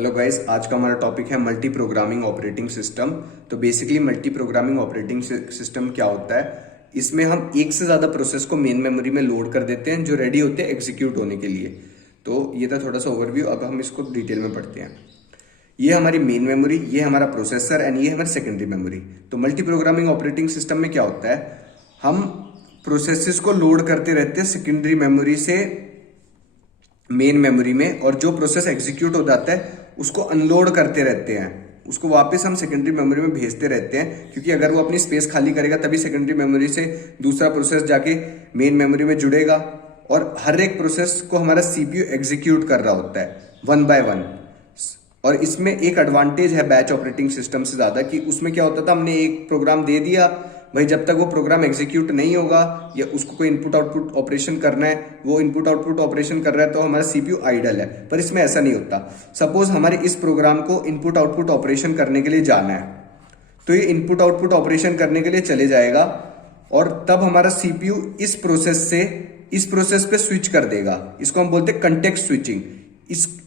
Hello guys, आज का हमारा टॉपिक है मल्टी प्रोग्रामिंग ऑपरेटिंग सिस्टम। तो basically multi programming operating system क्या होता है? इसमें हम एक से ज़्यादा प्रोसेस को मेन मेमोरी में लोड कर देते हैं जो रेडी होते हैं एग्जीक्यूट होने के लिए। तो ये था थोड़ा सा ओवरव्यू। अब हम इसको डिटेल में पढ़ते हैं। ये हमारी मेन मेमोरी, ये हमारा प्रोसेसर एंड ये हमारी सेकेंडरी मेमोरी। तो मल्टी प्रोग्रामिंग ऑपरेटिंग सिस्टम में क्या होता है, हम प्रोसेसेस को लोड करते रहते हैं सेकेंडरी मेमोरी से मेन मेमोरी में, और जो प्रोसेस एग्जीक्यूट हो जाता है उसको अनलोड करते रहते हैं, उसको वापस हम सेकेंडरी मेमोरी में भेजते रहते हैं। क्योंकि अगर वो अपनी स्पेस खाली करेगा तभी सेकेंडरी मेमोरी से दूसरा प्रोसेस जाके मेन मेमोरी में जुड़ेगा, और हर एक प्रोसेस को हमारा सीपीयू एग्जीक्यूट कर रहा होता है वन बाय वन। और इसमें एक एडवांटेज है बैच ऑपरेटिंग सिस्टम से ज्यादा, कि उसमें क्या होता था, हमने एक प्रोग्राम दे दिया भाई, जब तक वो प्रोग्राम एग्जीक्यूट नहीं होगा या उसको कोई इनपुट आउटपुट ऑपरेशन करना है, वो इनपुट आउटपुट ऑपरेशन कर रहा है तो हमारा सीपीयू आइडल है। पर इसमें ऐसा नहीं होता। सपोज हमारे इस प्रोग्राम को इनपुट आउटपुट ऑपरेशन करने के लिए जाना है, तो ये इनपुट आउटपुट ऑपरेशन करने के लिए चले जाएगा, और तब हमारा सीपीयू इस प्रोसेस पे स्विच कर देगा। इसको हम बोलते हैं कंटेक्स्ट स्विचिंग।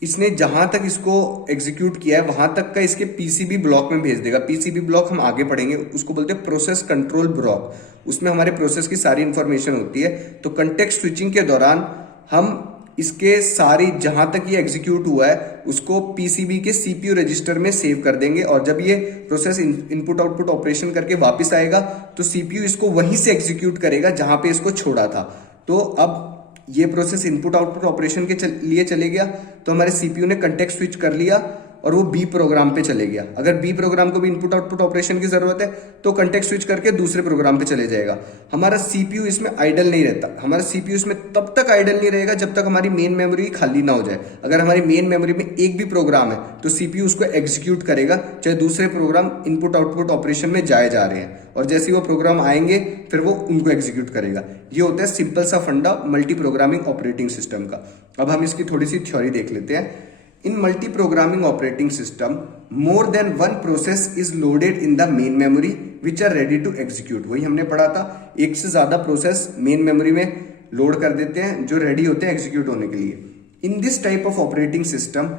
इसने जहां तक इसको एग्जीक्यूट किया है वहां तक का इसके पीसीबी ब्लॉक में भेज देगा। पीसीबी ब्लॉक हम आगे पढ़ेंगे, उसको बोलते हैं प्रोसेस कंट्रोल ब्लॉक। उसमें हमारे प्रोसेस की सारी इंफॉर्मेशन होती है। तो कंटेक्स्ट स्विचिंग के दौरान हम इसके सारी जहां तक ये एग्जीक्यूट हुआ है उसको पीसीबी के सीपीयू रजिस्टर में सेव कर देंगे, और जब ये प्रोसेस इनपुट आउटपुट ऑपरेशन करके वापस आएगा तो सीपीयू इसको वहीं से एग्जीक्यूट करेगा जहां पे इसको छोड़ा था। तो अब ये प्रोसेस इनपुट आउटपुट ऑपरेशन के लिए चले गया, तो हमारे सीपीयू ने कंटेक्स्ट स्विच कर लिया और वो बी प्रोग्राम पे चले गया। अगर बी प्रोग्राम को भी इनपुट आउटपुट ऑपरेशन की जरूरत है तो कंटेक्स्ट स्विच करके दूसरे प्रोग्राम पे चले जाएगा। हमारा सीपीयू इसमें आइडल नहीं रहता। हमारा सीपीयू इसमें तब तक आइडल नहीं रहेगा जब तक हमारी मेन मेमोरी खाली ना हो जाए। अगर हमारी मेन मेमोरी में एक भी प्रोग्राम है तो सीपीयू उसको एग्जीक्यूट करेगा, चाहे दूसरे प्रोग्राम इनपुट आउटपुट ऑपरेशन में जाए जा रहे हैं, और जैसे ही वो प्रोग्राम आएंगे फिर वो उनको एग्जीक्यूट करेगा। ये होता है सिंपल सा फंडा मल्टी प्रोग्रामिंग ऑपरेटिंग सिस्टम का। अब हम इसकी थोड़ी सी थ्योरी देख लेते हैं। In multi-programming operating system, more than one process is loaded in the main memory which are ready to execute। वही हमने पढ़ा था, एक से ज्यादा प्रोसेस मेन मेमोरी में लोड कर देते हैं जो रेडी होते हैं एग्जीक्यूट होने के लिए। इन this type of operating system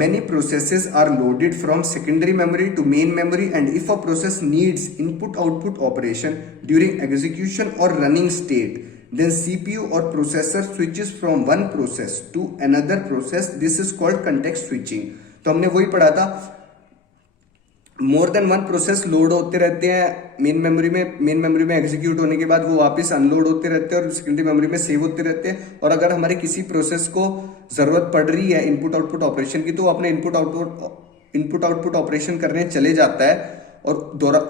many processes are loaded from secondary memory to main memory, and if a process needs input output operation during execution or running state, then CPU or processor switches from one process to another process. This is called context switching। तो हमने वही पढ़ा था, more than one process load होते रहते हैं main memory में execute होने के बाद वो वापस अनलोड होते रहते हैं और सेकेंडरी मेमोरी में सेव होते रहते हैं। और अगर हमारे किसी प्रोसेस को जरूरत पड़ रही है इनपुट आउटपुट ऑपरेशन की, तो वो अपने इनपुट आउटपुट ऑपरेशन करने चले जाता है, और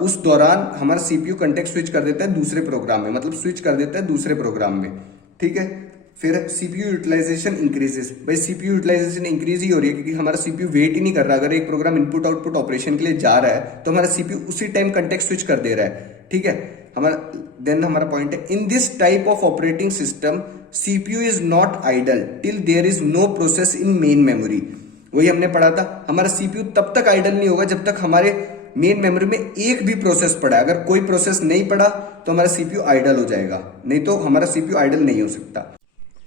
उस दौरान हमारा सीपीयू कंटेक्स्ट स्विच कर देता है दूसरे प्रोग्राम में, मतलब स्विच कर देता है दूसरे प्रोग्राम में। ठीक है, फिर सीपीयू यूटिलाइजेशन इंक्रीजेस। भाई सीपीयू यूटिलाइजेशन इंक्रीज ही हो रही है क्योंकि हमारा सीपीयू वेट ही नहीं कर रहा। अगर एक प्रोग्राम इनपुट आउटपुट ऑपरेशन के लिए जा रहा है तो हमारा सीपीयू उसी टाइम कंटेक्स्ट स्विच कर दे रहा है। ठीक है, हमारा पॉइंट है, in this type of operating system CPU is not idle till there is no process in main memory. वही हमने पढ़ा था, हमारा सीपीयू तब तक आइडल नहीं होगा जब तक हमारे मेन मेमोरी में एक भी प्रोसेस पड़ा है। अगर कोई प्रोसेस नहीं पड़ा तो हमारा सीपीयू आइडल हो जाएगा, नहीं तो हमारा सीपीयू आइडल नहीं हो सकता।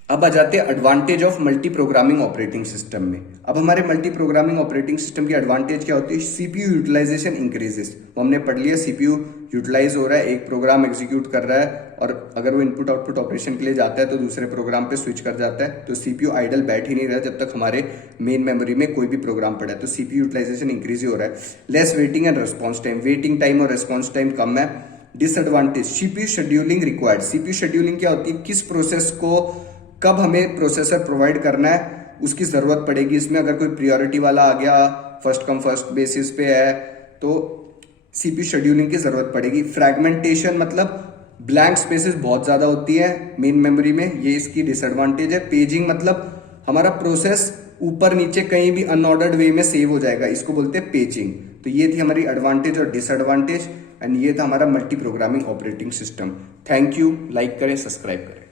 अब आ जाते हैं advantage of multi programming operating system में। अब हमारे मल्टी प्रोग्रामिंग ऑपरेटिंग सिस्टम की एडवांटेज क्या होती है? CPU utilisation increases. वो हमने पढ़ लिया, सीपीयू यूटिलाइज हो रहा है, एक प्रोग्राम एग्जीक्यूट कर रहा है, और अगर वो इनपुट आउटपुट ऑपरेशन के लिए जाता है तो दूसरे प्रोग्राम पे स्विच कर जाता है। तो सीपीयू आइडल बैठ ही नहीं रहा जब तक हमारे मेन मेमोरी में कोई भी प्रोग्राम पड़ा है। तो सीपीयू यूटिलाइजेशन इंक्रीज ही हो रहा है। Less waiting and response time, waiting time और रेस्पॉन्स टाइम कम है। Disadvantage, CPU scheduling required. CPU scheduling क्या होती है? किस प्रोसेस को कब हमें प्रोसेसर प्रोवाइड करना है उसकी जरूरत पड़ेगी। इसमें अगर कोई प्रायोरिटी वाला आ गया, फर्स्ट कम फर्स्ट बेसिस पे है, तो सीपीयू शेड्यूलिंग की जरूरत पड़ेगी। फ्रैगमेंटेशन मतलब ब्लैंक स्पेसेस बहुत ज्यादा होती है मेन मेमोरी में, ये इसकी डिसएडवांटेज है। पेजिंग मतलब हमारा प्रोसेस ऊपर नीचे कहीं भी अनऑर्डर्ड वे में सेव हो जाएगा, इसको बोलते हैं पेजिंग। तो ये थी हमारी एडवांटेज और डिसएडवांटेज, एंड ये था हमारा multi programming operating system. Thank you, like करें, सब्सक्राइब करें।